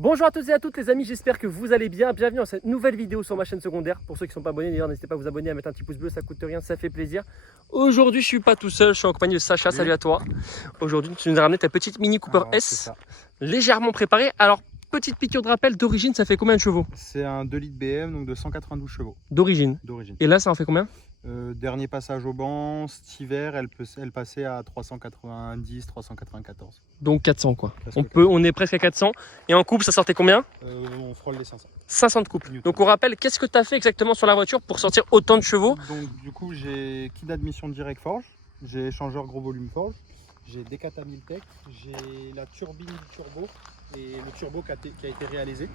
Bonjour à tous et à toutes les amis, j'espère que vous allez bien. Bienvenue dans cette nouvelle vidéo sur ma chaîne secondaire. Pour ceux qui ne sont pas abonnés, d'ailleurs, n'hésitez pas à vous abonner, à mettre un petit pouce bleu, ça coûte rien, ça fait plaisir. Aujourd'hui, je suis pas tout seul, je suis en compagnie de Sacha. Salut à toi. Aujourd'hui, tu nous as ramené ta petite Mini Cooper S, légèrement préparée. Alors, petite piqûre de rappel, d'origine, ça fait combien de chevaux? C'est un 2 litres BM, donc de 192 chevaux. D'origine. Et là, ça en fait combien? Dernier passage au banc, cet hiver, elle passait à 390, 394. Donc 400 quoi. Presque On est presque à 400. Et en couple, ça sortait combien? On frôle les 500. 500 de couple. Donc on rappelle, qu'est-ce que tu as fait exactement sur la voiture pour sortir autant de chevaux? Donc du coup, j'ai kit d'admission direct forge, j'ai échangeur gros volume forge, j'ai Decata Miltech, j'ai la turbine du turbo et le turbo qui a été réalisé.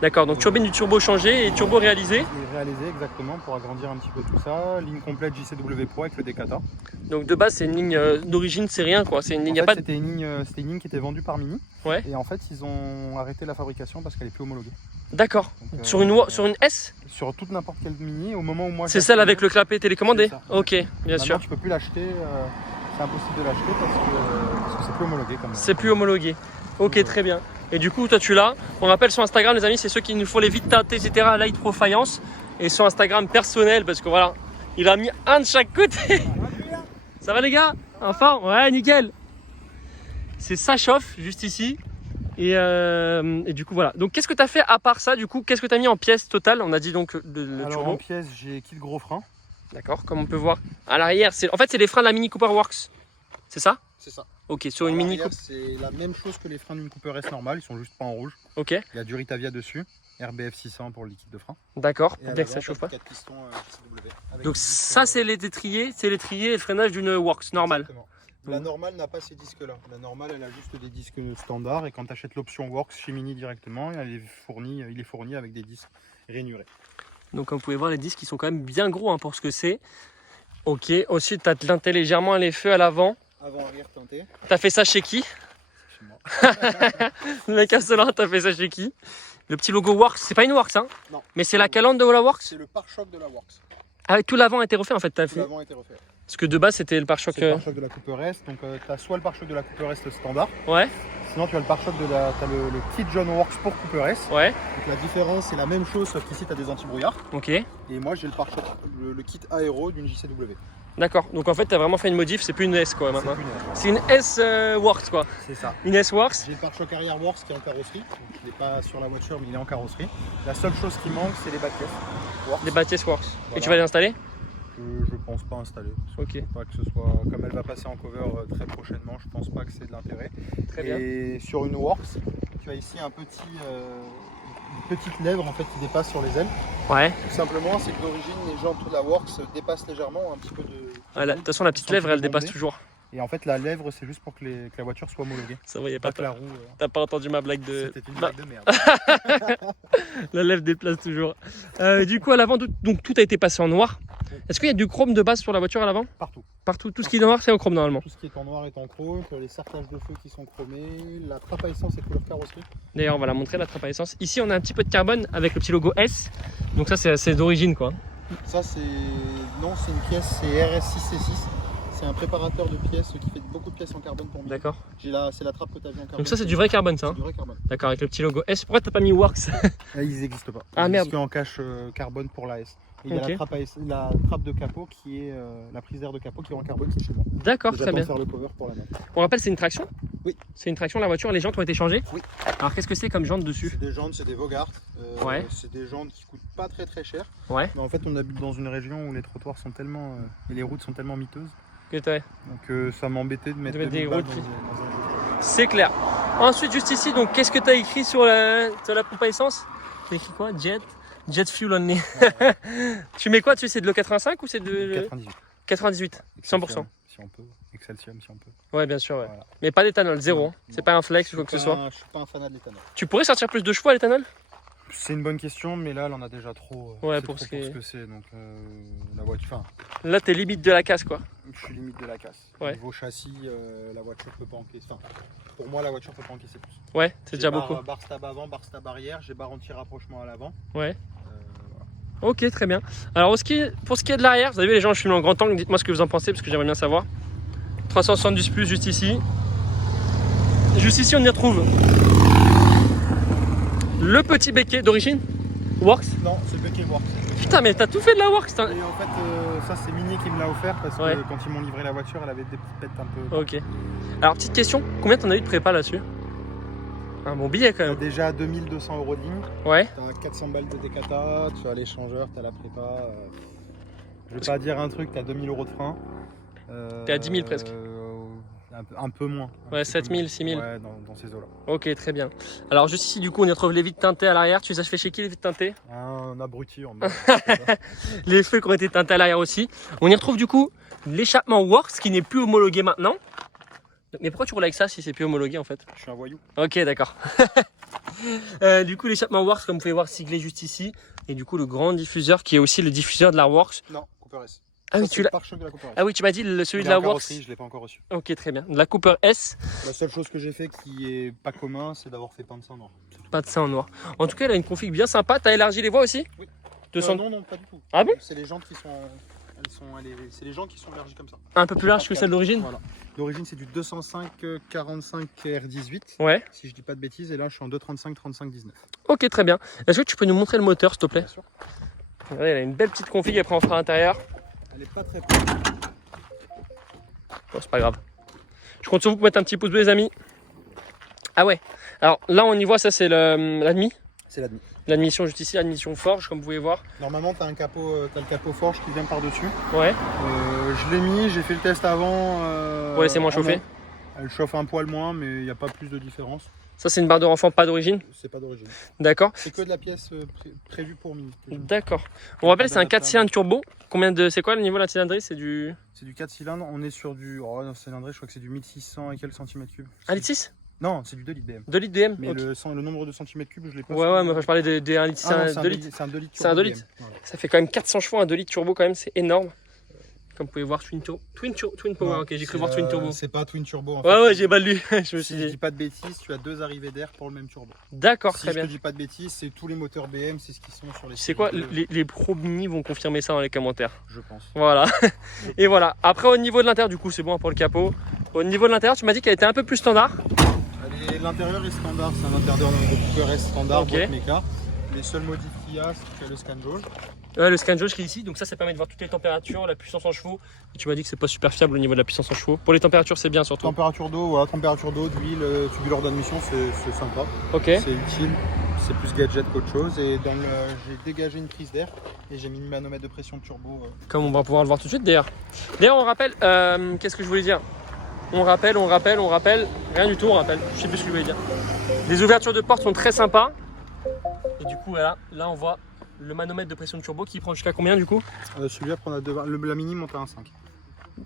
D'accord, donc turbine du turbo changé et turbo réalisé. Et réalisé exactement pour agrandir un petit peu tout ça. Ligne complète JCW Pro avec le Decata. Donc de base c'est une ligne d'origine, c'est rien quoi, c'est une ligne, C'était une ligne qui était vendue par Mini. Ouais. Et en fait ils ont arrêté la fabrication parce qu'elle est plus homologuée. D'accord. Sur une S? Sur toute n'importe quelle Mini, au moment où moi... C'est celle avec le clapet télécommandé? Ok, bien Maintenant, sûr. Tu peux plus l'acheter, c'est impossible de l'acheter parce que c'est plus homologué. C'est plus homologué. Ok, très bien. Et du coup, toi tu l'as. On rappelle sur Instagram, les amis, c'est ceux qui nous font les vides teintés, etc. Light Pro Faïence. Et sur Instagram personnel, parce que voilà, il a mis un de chaque côté. Ça va les gars? Enfin, ouais, nickel. C'est ça chauffe juste ici. Et du coup, voilà. Donc, qu'est-ce que tu as fait à part ça? Du coup, qu'est-ce que tu as mis en pièces totales? On a dit donc le Alors, turbo. en pièces, j'ai kit gros frein. D'accord, comme on peut voir. À l'arrière, en fait, c'est les freins de la Mini Cooper Works. C'est ça? C'est ça. Ok, sur une Mini Cooper. C'est la même chose que les freins d'une Cooper S normale, ils sont juste pas en rouge. Ok. Il y a du Ritavia dessus, RBF 600 pour le liquide de frein. D'accord, Et pour bien que ça chauffe pas. 4 pistons CW. Donc ça c'est les étriers, et le freinage d'une Works normale. Exactement. La normale n'a pas ces disques là. La normale elle a juste des disques standards et quand tu achètes l'option Works chez Mini directement, il est fourni avec des disques rainurés. Donc comme vous pouvez voir, les disques ils sont quand même bien gros hein, pour ce que c'est. Ok, ensuite tu as teinté légèrement les feux à l'avant. Avant-arrière teinté. Tu as fait ça chez qui? Chez moi. Le mec à cela, tu as fait ça chez qui? Le petit logo Works, c'est pas une Works hein? Non. Mais c'est la calandre de la Works? C'est le pare-choc de la Works. Ah, tout l'avant a été refait en fait, Tout l'avant a été refait. Parce que de base c'était le pare-choc. C'est le pare-choc de la Cooper S, donc tu as soit le pare-choc de la Cooper S standard. Ouais. Sinon tu as le pare-choc t'as le kit John Works pour Cooper S. Ouais. Donc la différence c'est la même chose sauf qu'ici tu as des anti-brouillards. Ok. Et moi j'ai le pare-choc, le kit aéro d'une JCW. D'accord, donc en fait tu as vraiment fait une modif, c'est plus une S quoi maintenant. C'est une S Works quoi. C'est ça. Une S Works. J'ai le pare-choc arrière Works qui est en carrosserie. Donc, je ne l'ai pas sur la voiture mais il est en carrosserie. La seule chose qui manque c'est les bas de pièces Works. Les bâtisses Works. Voilà. Et tu vas les installer? Je pense pas installer. Ok. Pas que ce soit, comme elle va passer en cover très prochainement, je pense pas que c'est de l'intérêt. Très bien. Et sur une Works, tu as ici une petite lèvre en fait qui dépasse sur les ailes. Ouais. Tout simplement, c'est que d'origine les jantes de la Works dépassent légèrement un petit peu de. De toute façon, la petite lèvre elle dépasse toujours. Et en fait, la lèvre c'est juste pour que la voiture soit homologuée. Ça va, y a pas que la roue. T'as pas entendu ma blague de. C'était une blague de merde. La lèvre déplace toujours. Du coup, à l'avant, donc tout a été passé en noir. Est-ce qu'il y a du chrome de base sur la voiture à l'avant? Partout. Partout. Tout ce qui est noir, c'est en chrome normalement. Tout ce qui est en noir est en chrome, les sertages de feu qui sont chromés, la trappe à essence est couleur carrosserie. D'ailleurs, on va la montrer, la trappe à essence. Ici, on a un petit peu de carbone avec le petit logo S. Donc ça, c'est d'origine quoi. Ça, c'est une pièce, c'est RS6C6. C'est un préparateur de pièces qui fait beaucoup de pièces en carbone pour moi. D'accord. C'est la trappe que tu as vu en carbone. Donc ça, c'est du vrai carbone ça. C'est du vrai carbone. D'accord, avec le petit logo S. Pourquoi t'as pas mis Works? Ils n'existent pas. Ah merde. Parce qu'en cache carbone pour la S. Et il y a la trappe de capot qui est la prise d'air de capot qui est en carbone, c'est chez moi. D'accord, très bien. Faire le cover pour la mettre. On rappelle, c'est une traction? Oui. C'est une traction, la voiture, les jantes ont été changées? Oui. Alors qu'est-ce que c'est comme jantes dessus? C'est des jantes, c'est des Vogart. Ouais. C'est des jantes qui coûtent pas très cher. Ouais. Mais en fait, on habite dans une région où les trottoirs sont tellement et les routes sont tellement miteuses. Donc ça m'embêtait de mettre des routes. dans un... C'est clair. Ensuite, juste ici, donc qu'est-ce que tu as écrit sur la pompe à essence? Tu as écrit quoi? Jet fuel only. Tu mets quoi dessus? C'est de l'eau 85 ou c'est de 98. 98, 100%. Si on peut. Excelsium si on peut. Ouais, bien sûr. Ouais. Voilà. Mais pas d'éthanol, zéro. C'est pas un flex ou quoi que ce soit. Je suis pas un fanat de l'éthanol. Tu pourrais sortir plus de chevaux à l'éthanol? C'est une bonne question, mais là, elle en a déjà trop. Ouais, pour ce que c'est. Donc, la voiture. Enfin, là, t'es limite de la casse, quoi. Je suis limite de la casse. Ouais. Niveau châssis, la voiture peut pas encaisser. Enfin, pour moi, la voiture peut pas encaisser plus. Ouais, c'est déjà beaucoup. Barre stab avant, barre stab arrière. J'ai barre anti-rapprochement à l'avant. Ouais. Voilà. Ok, très bien. Alors, pour ce qui est de l'arrière, vous avez vu, les gens, je suis en grand angle. Dites-moi ce que vous en pensez, parce que j'aimerais bien savoir. 370 plus juste ici. Juste ici, on y retrouve Le petit béquet d'origine Works. Non, c'est Becquet Works. Putain, mais t'as tout fait de la Works. Et en fait, ça c'est Mini qui me l'a offert parce que Ouais. quand ils m'ont livré la voiture, elle avait des petites pètes un peu. Ok. Alors, petite question, combien t'en as eu de prépa là-dessus? Un bon billet quand T'as même. déjà 2200 € de ligne, Ouais. t'as 400 balles de décata, tu as l'échangeur, t'as la prépa. Je vais pas dire un truc, t'as 2000 € de frein. T'es à 10 000 presque. Un peu moins. Ouais, 7 000, 6 000. Ouais, dans ces eaux-là. Ok, très bien. Alors, juste ici, du coup, on y retrouve les vitres teintées à l'arrière. Tu les as fait chez qui les vitres teintées? Un abruti en bas. Les feux qui ont été teintés à l'arrière aussi. On y retrouve du coup l'échappement Works qui n'est plus homologué maintenant. Mais pourquoi tu roules avec ça si c'est plus homologué en fait? Je suis un voyou. Ok, d'accord. Du coup, l'échappement Works, comme vous pouvez voir, siglé juste ici. Et du coup, le grand diffuseur qui est aussi le diffuseur de la Works. Non, Cooper S. Ah oui, Ça, c'est tu le l'as. pare-choc de la Cooper S. Ah oui, tu m'as dit celui Il de est la en Works. carrosserie, je l'ai pas encore reçu. Ok, très bien. De la Cooper S, La seule chose que j'ai fait qui est pas commun, c'est d'avoir fait peindre ça en noir. pas de ça en noir. En tout cas, elle a une config bien sympa. T'as élargi les voies aussi? Oui. 200... Non, pas du tout. Ah bon? C'est les jantes qui sont. C'est les jantes qui sont élargies comme ça. Un peu plus large que celle d'origine? Voilà. D'origine, c'est du 205 45 R18. Ouais. Si je dis pas de bêtises, et là, je suis en 235 35 19. Ok, très bien. Est-ce que tu peux nous montrer le moteur, s'il te plaît? Bien sûr. Regardez, elle a une belle petite config. Après, on fera l'intérieur. Elle est pas très petite. Bon, c'est pas grave. Je compte sur vous pour mettre un petit pouce bleu, les amis. Ah ouais. Alors là, on y voit, ça, c'est l'admis. C'est l'admis. L'admission juste ici, l'admission forge, comme vous pouvez voir. Normalement, tu as le capot forge qui vient par-dessus. Ouais. Je l'ai mis, j'ai fait le test avant. Ouais, c'est moins en chauffé. haut. Elle chauffe un poil moins, mais il n'y a pas plus de différence. Ça, c'est une barre de renfort pas d'origine. C'est pas d'origine. D'accord. C'est que de la pièce prévue pour Mini. D'accord. On rappelle, c'est un 4 cylindres turbo. Combien de. C'est quoi le niveau de la cylindrée? C'est du. C'est du 4 cylindres, on est sur du. Oh, non, cylindrée, je crois que c'est du 1600 et quelques centimètres cubes. 1 litre 6? Non, c'est du 2 litres BM. 2 litres DM. Mais Ok. le nombre de centimètres cubes, je l'ai pas. Ouais, ouais, mais enfin, je parlais des 1 litre 6. Ah non, C'est un 2 litres. C'est un 2 litres. C'est un 2 litres. Voilà. Ça fait quand même 400 chevaux, un 2 litres turbo, quand même, c'est énorme. Comme vous pouvez voir, Twin Power. Non, Ok, j'ai cru voir Twin Turbo. C'est pas Twin Turbo. En Ouais, fait. ouais, j'ai mal lu. Je me Si suis je dit. dis pas de bêtises, tu as 2 arrivées d'air pour le même turbo. D'accord, Si très je bien. te dis pas de bêtises, c'est tous les moteurs BM, c'est ce qui sont sur les. C'est quoi? séries 2, Les pros mini vont confirmer ça dans les commentaires. Je pense. Voilà. Et voilà. Après, au niveau de l'intérieur, du coup, c'est bon pour le capot. Au niveau de l'intérieur, tu m'as dit qu'elle était un peu plus standard. L'intérieur est standard, c'est un intérieur de Cooper S standard, Ok. boîte méca. Les seuls modifs qu'il y a, c'est le scan jauge. Ouais, le scan jauge qui est ici. Donc ça permet de voir toutes les températures, la puissance en chevaux. Et tu m'as dit que c'est pas super fiable au niveau de la puissance en chevaux. Pour les températures, c'est bien surtout. Température d'eau, voilà, température d'eau, d'huile, tubulaire d'admission, c'est sympa. Ok. C'est utile, c'est plus gadget qu'autre chose. Et j'ai dégagé une prise d'air et j'ai mis une manomètre de pression de turbo. Comme on va pouvoir le voir tout de suite d'ailleurs. D'ailleurs, on rappelle, qu'est-ce que je voulais dire? On rappelle, rien du tout, on rappelle, je sais plus ce que je voulais dire. Les ouvertures de porte sont très sympas. Et du coup, voilà, là on voit le manomètre de pression de turbo qui prend jusqu'à combien du coup? Celui-là, la mini monte à un 5.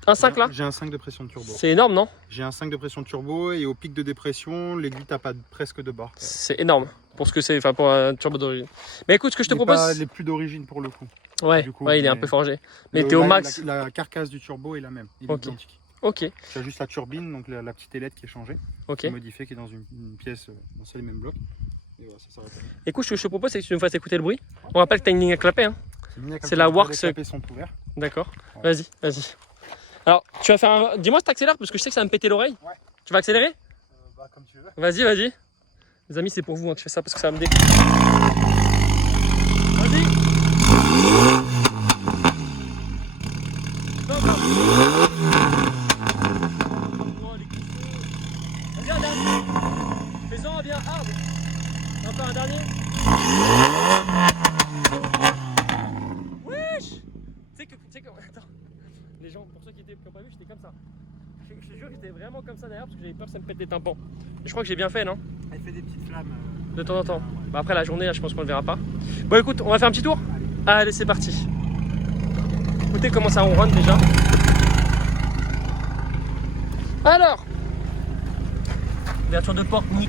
Un 5 là? J'ai un 5 de pression de turbo. C'est énorme, non? J'ai un 5 de pression de turbo et au pic de dépression, l'aiguille tape presque de barre. C'est énorme pour ce que c'est, enfin pour un turbo d'origine. Mais écoute, ce que je te Il est propose. pas les plus d'origine pour le coup. Ouais, du coup, ouais, il est un mais- peu forgé. Mais t'es au max. La carcasse du turbo est la même, il est Ok. identique. Ok, Tu as juste la turbine, donc la petite ailette qui est changée, ok. qui est modifiée, qui est dans une pièce, dans ces mêmes blocs. Et voilà, ça s'arrête là. Écoute, ce que je te propose, c'est que tu nous fasses écouter le bruit. On rappelle que t'as une ligne à clapper, hein. C'est la Works. Les clapets sont ouverts. D'accord. Ouais. Vas-y. Alors, tu vas faire un. Dis-moi si t'accélères parce que je sais que ça va me péter l'oreille. Ouais. Tu vas accélérer? Comme tu veux. Vas-y. Les amis, c'est pour vous, hein, que je fais ça parce que ça va me découper. Vas-y. Non. Oh, les coups. Vas-y, un dernier. Fais-en, bien hard. Encore un dernier. Wesh. Tu sais que. Attends. Les gens, pour ceux qui n'ont pas vu, j'étais comme ça. Je te jure que j'étais vraiment comme ça derrière parce que j'avais peur que ça me pète des tympans. Et je crois que j'ai bien fait, non? Elle fait des petites flammes. De temps en temps. Bah après la journée, là, je pense qu'on le verra pas. Bon, écoute, on va faire un petit tour. Allez, c'est parti. Écoutez comment ça ronronne déjà. Alors, ouverture de porte Mini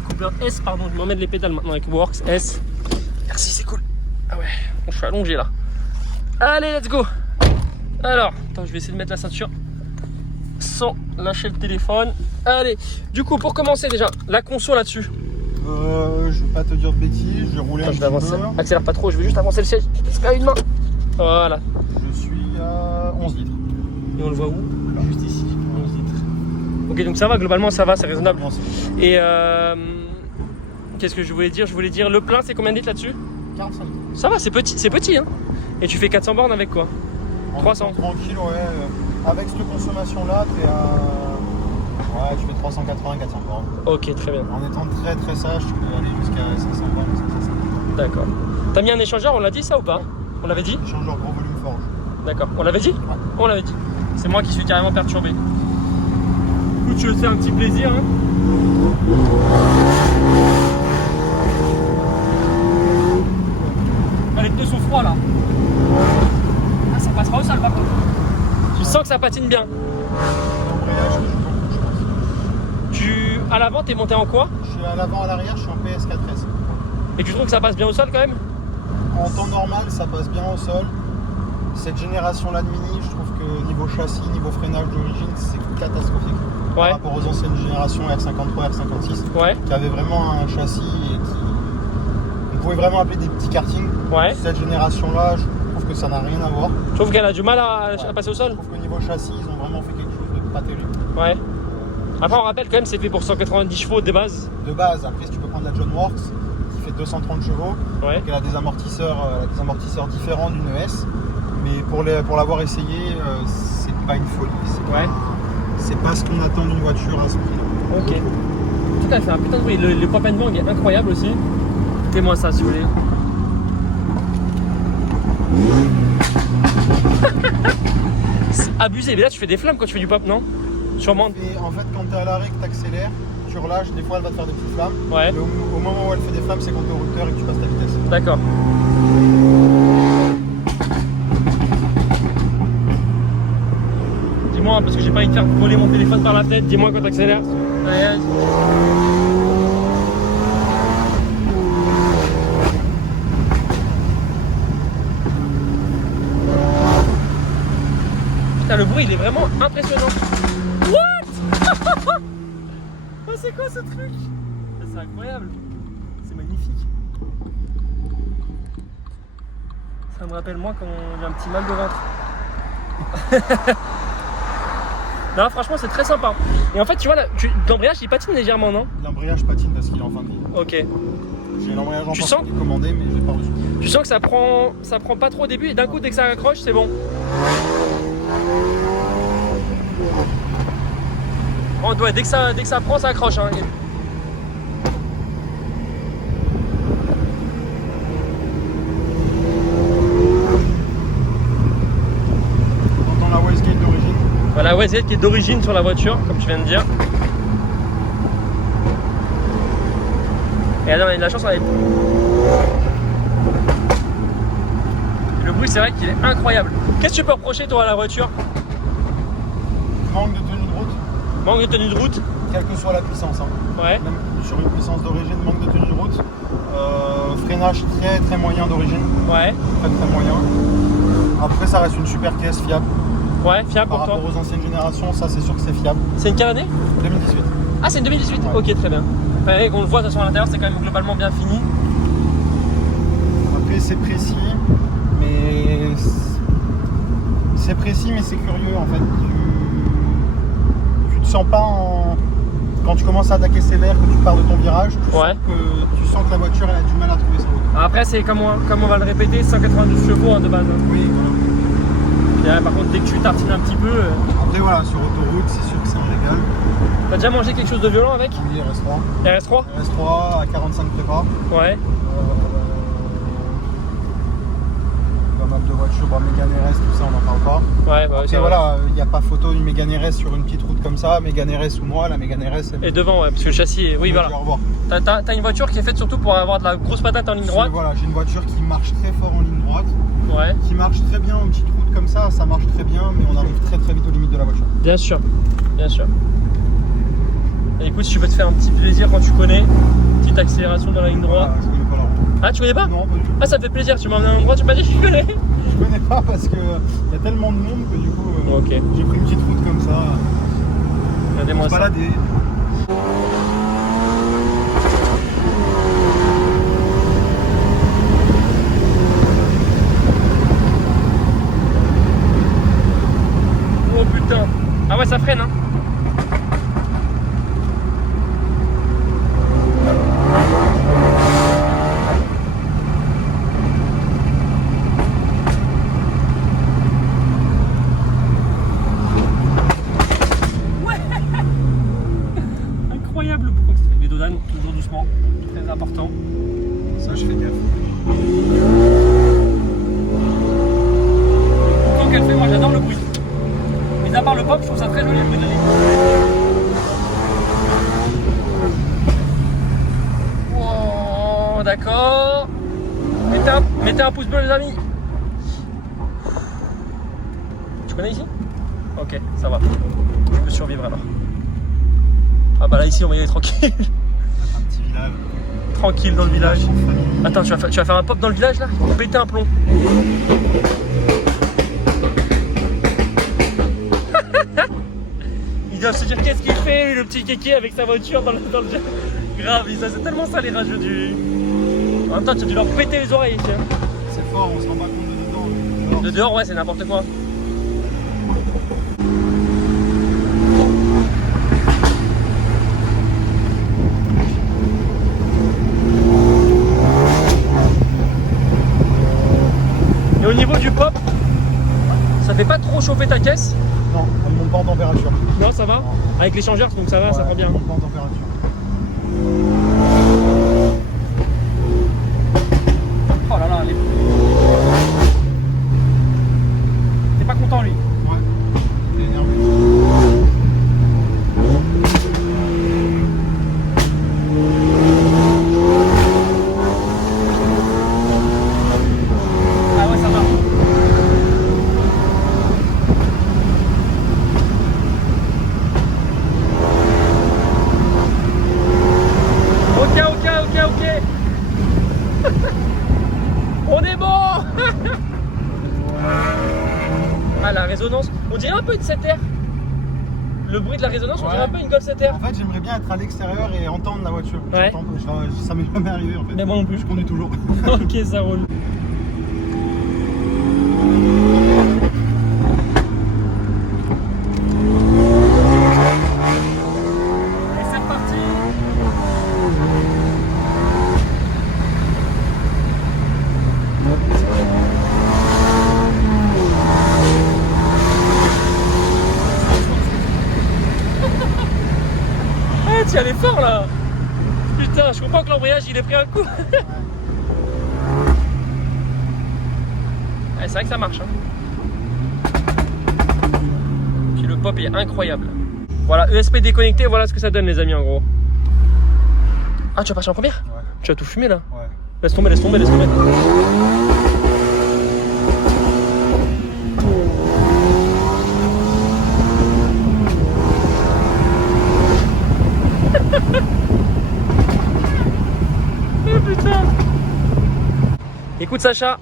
Cooper S, pardon, je m'emmène les pédales maintenant avec Works S. Merci, c'est cool. Ah ouais, je suis allongé là. Allez, let's go. Alors, attends, je vais essayer de mettre la ceinture sans lâcher le téléphone. Allez, du coup, pour commencer déjà, la conso là-dessus. Je vais pas te dire de bêtises, je vais rouler Attends, un je vais petit avancer. peu. Accélère pas trop, je vais juste avancer le siège. Parce qu'à une main. Voilà. Je suis à 11 litres. Et on le voit où? Juste ici. 11 litres. Ok, donc ça va, globalement ça va, c'est raisonnable. Non, c'est- Et qu'est-ce que je voulais dire? Je voulais dire le plein, c'est combien de litres là-dessus? 45 litres. Ça va, c'est petit hein. Et tu fais 400 bornes avec quoi? 300. Tranquille, ouais. Avec cette consommation-là, t'es à... Ouais, tu fais 380, 400 bornes. Ok, très bien. En étant très sage, tu peux aller jusqu'à 500 bornes. 500. D'accord. T'as mis un échangeur, on l'a dit ça ou pas? On l'avait dit? Échangeur gros volume forge. D'accord. On l'avait dit? On l'avait dit. C'est moi qui suis carrément perturbé. Écoute, je te fais un petit plaisir. Hein. Ah, les pneus sont froids là. Ah, ça passe pas au sol par contre. Tu sens que ça patine bien. L'embrayage, je pense. Tu, à l'avant, t'es monté en quoi? Je suis à l'avant, à l'arrière, je suis en PS4S. Et tu trouves que ça passe bien au sol quand même? En temps normal, ça passe bien au sol. Cette génération-là de Mini, je trouve que niveau châssis, niveau freinage d'origine, c'est catastrophique. Ouais. Par rapport aux anciennes générations R53, R56, Ouais. qui avaient vraiment un châssis et qui... On pouvait vraiment appeler des petits kartings. Ouais. Cette génération-là, je trouve que ça n'a rien à voir. Je trouve qu'elle a du mal à passer au sol. Je trouve qu'au niveau châssis, ils ont vraiment fait quelque chose de pas terrible. Ouais. Après, on rappelle quand même, c'est fait pour 190 chevaux de base. De base, après, si tu peux prendre la John Works, qui fait 230 chevaux, Ouais. donc elle a des amortisseurs différents d'une ES. Mais pour l'avoir essayé, c'est pas une folie. Ouais. C'est pas ce qu'on attend d'une voiture à ce prix-là. Ok. En tout cas, elle fait un putain de bruit. Le pop and bang est incroyable aussi. Écoutez-moi ça si vous voulez. C'est abusé. Mais là, tu fais des flammes quand tu fais du pop, non? Sûrement. Et en fait, quand tu es à l'arrêt, que tu accélères, tu relâches, des fois elle va te faire des petites flammes. Ouais. Et au moment où elle fait des flammes, c'est quand tu es au rupteur et que tu passes ta vitesse. D'accord. Dis-moi, parce que j'ai pas envie de faire voler mon téléphone par la fenêtre, dis-moi quand t'accélères. Allez, vas-y. Putain, le bruit il est vraiment impressionnant. What? Oh, c'est quoi ce truc? C'est incroyable. C'est magnifique. Ça me rappelle moi quand j'ai un petit mal de ventre. Non, franchement, c'est très sympa. Et en fait, tu vois, l'embrayage il patine légèrement, non? L'embrayage patine parce qu'il est en fin de vie. Ok. J'ai l'embrayage en Tu fin sens de vie commandé, mais j'ai pas reçu. Tu sens que ça prend pas trop au début et d'un coup, dès que ça accroche, c'est bon. Oh, ouais, dès que ça prend, ça accroche. Hein. On entend la wastegate d'origine. Voilà, ouais, c'est qui est d'origine sur la voiture, comme tu viens de dire. Et là, on a de la chance, on a... Le bruit, c'est vrai qu'il est incroyable. Qu'est-ce que tu peux reprocher, toi, à la voiture? Manque de tenue de route, Manque de tenue de route? quelle que soit la puissance. Hein. Ouais. Même sur une puissance d'origine, manque de tenue de route. Freinage très moyen d'origine. Ouais. Très moyen. Après, ça reste une super caisse fiable. Ouais, fiable Par pour toi. rapport aux anciennes générations, ça c'est sûr que c'est fiable. C'est une quelle année? 2018. Ah, c'est une 2018? Ouais. Ok, très bien. Enfin, on le voit, de toute façon, à l'intérieur, c'est quand même globalement bien fini. Après, c'est précis, mais c'est précis, mais c'est curieux en fait. Tu te sens pas en... Quand tu commences à attaquer sévère, que tu pars de ton virage, Ouais. tu sens que la voiture elle a du mal à trouver sa route. Après, c'est comme on va le répéter, 192 chevaux hein, de base. Hein. Oui, voilà. Et là, par contre, dès que tu tartines un petit peu. Après, voilà, sur autoroute, c'est sûr que c'est un régal. T'as déjà mangé quelque chose de violent avec? Oui, RS3. RS3? RS3 à 45 prépa. Ouais. Pas mal de voitures, bon, Mégane RS, tout ça, on n'en parle pas. Ouais, bah, Après, ça va. voilà, il n'y a pas photo d'une Mégane RS sur une petite route comme ça. Mégane RS ou moi, la Mégane RS, elle Et devant, ouais, parce que le châssis est... Oui, tu voilà. vas revoir. T'as une voiture qui est faite surtout pour avoir de la grosse patate en ligne droite. Voilà, j'ai une voiture qui marche très fort en ligne droite, Ouais. qui marche très bien en petite route comme ça marche très bien, mais on arrive très vite aux limites de la voiture. Bien sûr. Bien sûr. Et écoute, si tu veux te faire un petit plaisir quand tu connais, petite accélération dans la ligne droite. Voilà, je connais pas la route. Ah, tu connais pas? Non, pas du tout. Ah, ça me fait plaisir, tu m'as emmené à un endroit, tu m'as dit je connais. Je connais pas parce que y a tellement de monde que du coup, Ok. j'ai pris une petite route comme ça. Regardez-moi Se ça. balader. Oh putain. Ah ouais, ça freine, hein. Très important. Ça, je fais gaffe. Le boucan qu'elle fait, moi j'adore le bruit. Mis à part le pop, je trouve ça très joli le bruit de la ligne. Wow, d'accord. Mettez un pouce bleu les amis. Tu connais ici? Ok, ça va. Je peux survivre alors. Ah bah là ici on va y aller tranquille. Un petit village. Tranquille dans le village. Attends, tu vas faire un pop dans le village là? Ils vont péter un plomb. Ils doivent se dire qu'est-ce qu'il fait lui, le petit kéké avec sa voiture dans le jeu. Grave, c'est tellement ça les rageux du... En même temps tu as dû leur péter les oreilles. Tiens. C'est fort, on se rend pas compte de dedans. De dehors ouais c'est n'importe quoi. Et au niveau du pop, ça fait pas trop chauffer ta caisse? Non, elle monte pas en température. Non, ça va? Non. Avec l'échangeur, donc ça va, Ouais, ça prend bien. elle monte pas en température. Oh là là, t'es pas content lui? Ouais, il est énervé. Ah ouais, ça va. Ok. On est bon. Ah la résonance, on dirait un peu une 7R. Le bruit de la résonance, on dirait un peu une Golf 7R. En fait, j'aimerais bien être à l'extérieur et entendre la voiture. Ouais. Ça m'est jamais arrivé en fait. Mais moi non plus. Je conduis toujours. Ok, ça roule. Et c'est reparti. Ah, tu y allais fort là. Putain, je comprends que l'embrayage il ait pris un coup. Ouais, c'est vrai que ça marche. Hein. Puis le pop est incroyable. Voilà, ESP déconnecté, voilà ce que ça donne les amis en gros. Ah, tu vas passer en première? Ouais. Tu as tout fumé là? Ouais. Laisse tomber, laisse tomber, laisse tomber. Oh putain. Écoute Sacha,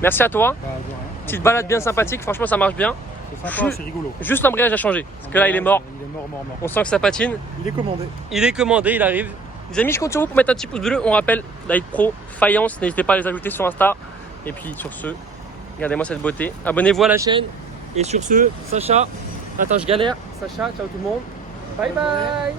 merci à toi. Bah, de rien. Petite balade bien sympathique, franchement ça marche bien. C'est sympa, c'est rigolo. Juste l'embrayage a changé, parce que là il est mort. Il est mort. On sent que ça patine. Il est commandé. Il est commandé, il arrive. Les amis, je compte sur vous pour mettre un petit pouce bleu. On rappelle, Light Pro, Faïence, n'hésitez pas à les ajouter sur Insta. Et puis sur ce, regardez-moi cette beauté. Abonnez-vous à la chaîne. Et sur ce, Sacha, attends je galère. Sacha, ciao tout le monde. Bye bye.